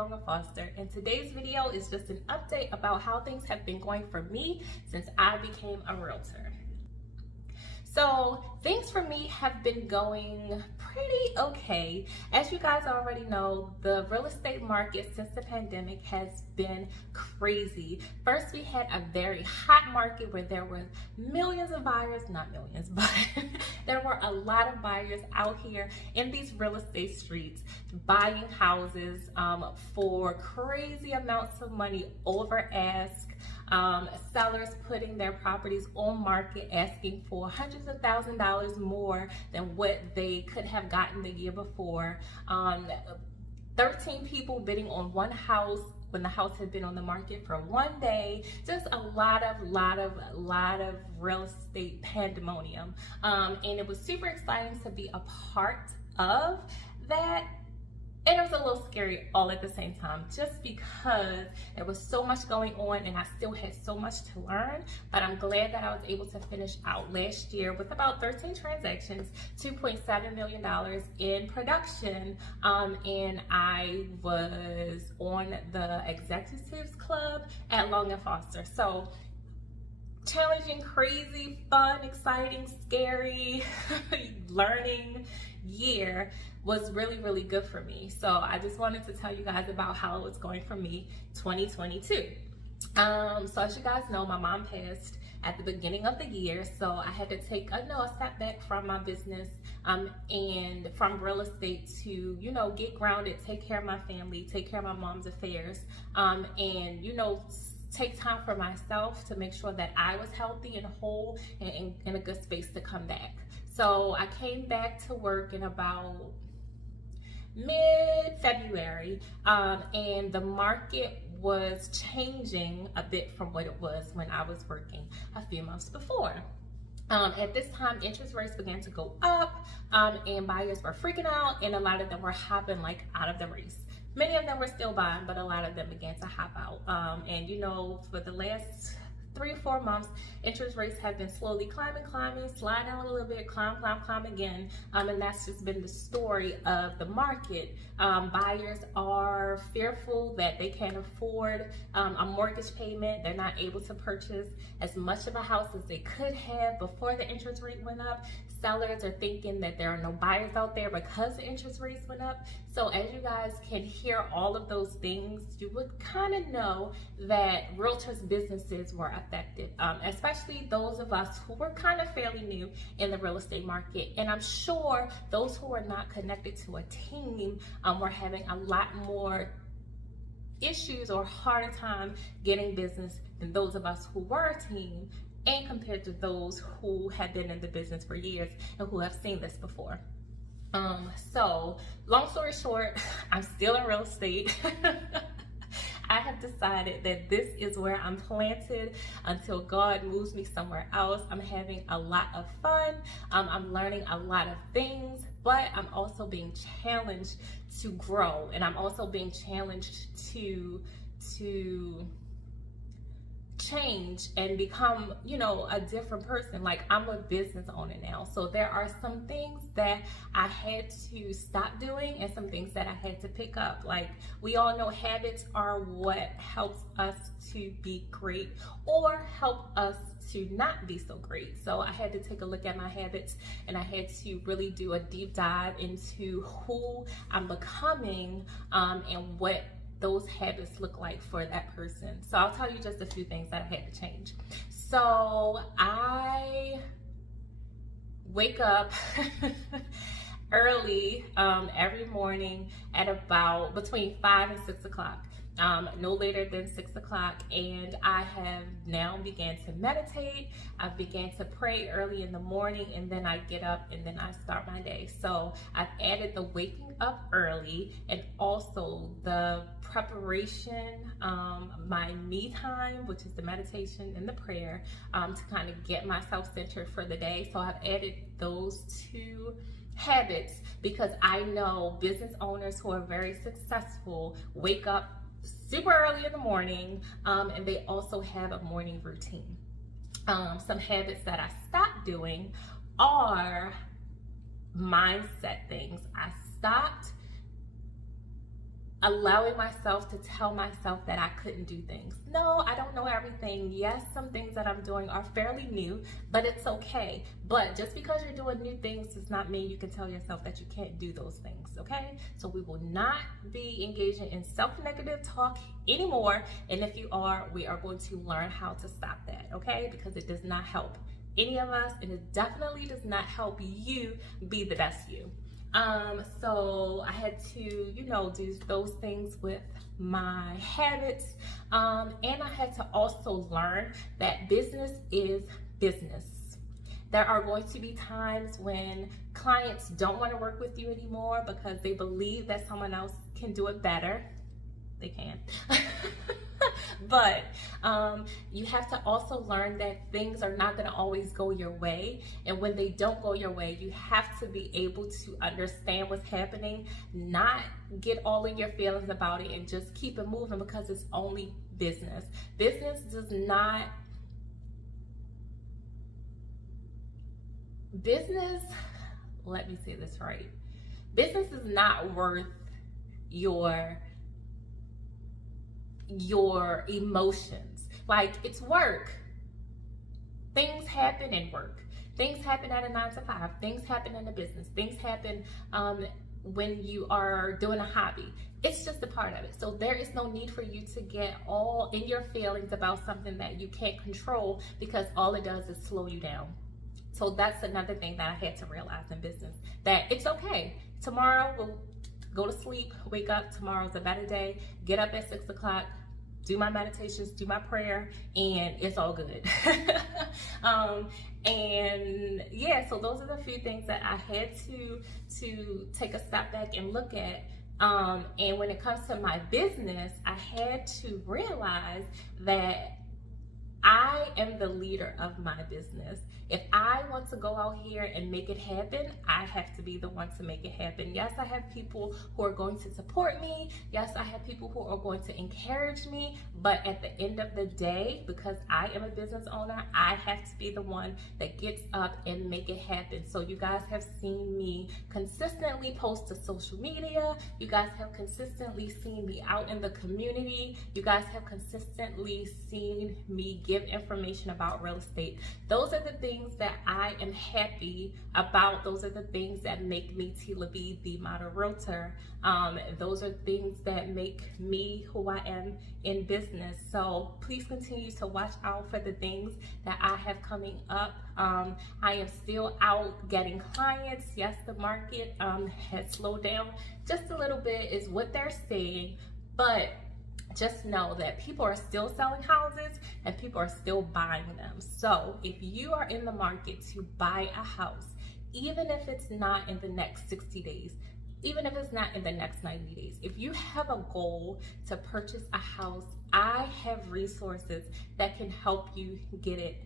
Longer Foster, and today's video is just an update about how things have been going for me since I became a realtor. So things for me have been going pretty okay. As you guys already know, the real estate market since the pandemic has been crazy. First, we had a very hot market where there were millions of buyers, not millions, but there were a lot of buyers out here in these real estate streets buying houses for crazy amounts of money over ask. Sellers putting their properties on market asking for hundreds of $1,000s more than what they could have gotten the year before. 13 people bidding on one house when the house had been on the market for one day. Just a lot of real estate pandemonium. And it was super exciting to be a part of that. And it was a little scary all at the same time, just because there was so much going on and I still had so much to learn. But I'm glad that I was able to finish out last year with about 13 transactions, $2.7 million in production. And I was on the Executives Club at Long & Foster. So challenging, crazy, fun, exciting, scary, learning year was really good for me. So I just wanted to tell you guys about how it's going for me 2022. So as you guys know, my mom passed at the beginning of the year, so I had to take a step back from my business and from real estate to get grounded, take care of my family, take care of my mom's affairs, and take time for myself to make sure that I was healthy and whole and in a good space to come back. So I came back to work in about mid-February, and the market was changing a bit from what it was when I was working a few months before. At this time, interest rates began to go up, and buyers were freaking out, and a lot of them were hopping like out of the race. Many of them were still buying, but a lot of them began to hop out. And for the last 3 or 4 months, interest rates have been slowly climbing, slide down a little bit, climb again. And that's just been the story of the market. Buyers are fearful that they can't afford a mortgage payment. They're not able to purchase as much of a house as they could have before the interest rate went up. Sellers are thinking that there are no buyers out there because the interest rates went up. So as you guys can hear all of those things, you would kind of know that realtors' businesses were affected, especially those of us who were kind of fairly new in the real estate market. And I'm sure those who are not connected to a team were having a lot more issues or harder time getting business than those of us who were a team, and compared to those who had been in the business for years and who have seen this before. So long story short, I'm still in real estate. I have decided that this is where I'm planted until God moves me somewhere else. I'm having a lot of fun. I'm learning a lot of things, but I'm also being challenged to grow, and I'm also being challenged to change and become a different person. Like, I'm a business owner now, so there are some things that I had to stop doing and some things that I had to pick up. Like, we all know habits are what helps us to be great or help us to not be so great. So I had to take a look at my habits, and I had to really do a deep dive into who I'm becoming and what those habits look like for that person. So I'll tell you just a few things that I had to change. So I wake up early every morning at about between 5 and 6 o'clock. No later than 6 o'clock, and I have now began to meditate. I began to pray early in the morning, and then I get up and then I start my day. So I've added the waking up early and also the preparation, my me time, which is the meditation and the prayer, to kind of get myself centered for the day. So I've added those 2 habits because I know business owners who are very successful wake up super early in the morning, and they also have a morning routine. Some habits that I stopped doing are mindset things. I stopped allowing myself to tell myself that I couldn't do things. No, I don't know everything. Yes, some things that I'm doing are fairly new, but it's okay. But just because you're doing new things does not mean you can tell yourself that you can't do those things, okay? So we will not be engaging in self-negative talk anymore. And if you are, we are going to learn how to stop that, okay? Because it does not help any of us, and it definitely does not help you be the best you. So I had to, do those things with my habits. And I had to also learn that business is business. There are going to be times when clients don't want to work with you anymore because they believe that someone else can do it better. They can. But you have to also learn that things are not going to always go your way. And when they don't go your way, you have to be able to understand what's happening, not get all in your feelings about it, and just keep it moving, because it's only business. Business, let me say this right. Business is not worth your emotions. Like, it's work. Things happen in work. Things happen at a 9 to 5. Things happen in a business. Things happen when you are doing a hobby. It's just a part of it. So there is no need for you to get all in your feelings about something that you can't control, because all it does is slow you down. So that's another thing that I had to realize in business, that it's okay. Tomorrow we'll go to sleep, wake up, tomorrow's a better day, get up at 6 o'clock, do my meditations, do my prayer, and it's all good. And yeah, so those are the few things that I had to take a step back and look at. And when it comes to my business, I had to realize that I am the leader of my business. If I want to go out here and make it happen, I have to be the one to make it happen. Yes, I have people who are going to support me. Yes, I have people who are going to encourage me. But at the end of the day, because I am a business owner, I have to be the one that gets up and make it happen. So you guys have seen me consistently post to social media. You guys have consistently seen me out in the community. You guys have consistently seen me give information about real estate. Those are the things that I am happy about. Those are the things that make me Tila B, the Model Realtor. Those are things that make me who I am in business. So please continue to watch out for the things that I have coming up. I am still out getting clients. Yes, the market has slowed down just a little bit is what they're saying, but just know that people are still selling houses and people are still buying them. So if you are in the market to buy a house, even if it's not in the next 60 days, even if it's not in the next 90 days, if you have a goal to purchase a house, I have resources that can help you get it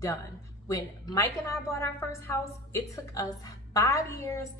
done. When Mike and I bought our first house, it took us 5 years,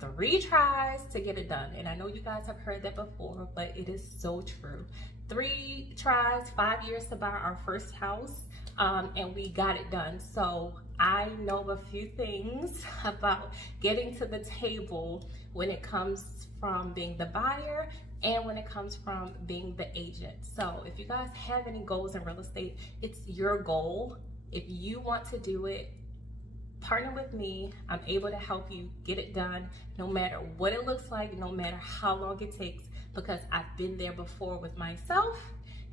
3 tries to get it done. And I know you guys have heard that before, but it is so true. 3 tries, 5 years to buy our first house, and we got it done. So I know a few things about getting to the table when it comes from being the buyer and when it comes from being the agent. So if you guys have any goals in real estate, it's your goal. If you want to do it, partner with me. I'm able to help you get it done, no matter what it looks like, no matter how long it takes, because I've been there before with myself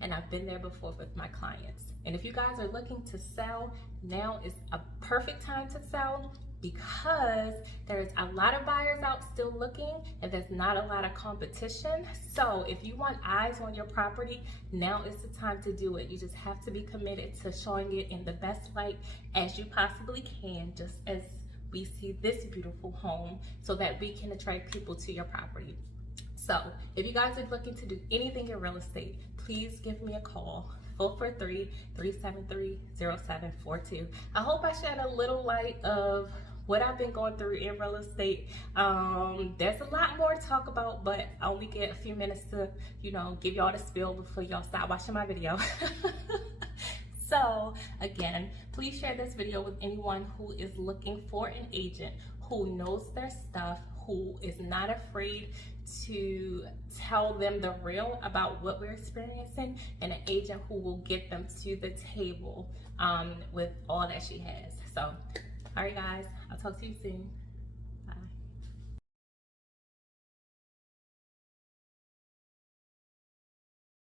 and I've been there before with my clients. And if you guys are looking to sell, now is a perfect time to sell, because there's a lot of buyers out still looking and there's not a lot of competition. So if you want eyes on your property, now is the time to do it. You just have to be committed to showing it in the best light as you possibly can, just as we see this beautiful home, so that we can attract people to your property. So if you guys are looking to do anything in real estate, please give me a call. 443-373-0742. I hope I shed a little light of what I've been going through in real estate. There's a lot more to talk about, but I only get a few minutes to, give y'all the spiel before y'all start watching my video. So again, please share this video with anyone who is looking for an agent who knows their stuff, who is not afraid to tell them the real about what we're experiencing, and an agent who will get them to the table with all that she has. So, all right guys, I'll talk to you soon.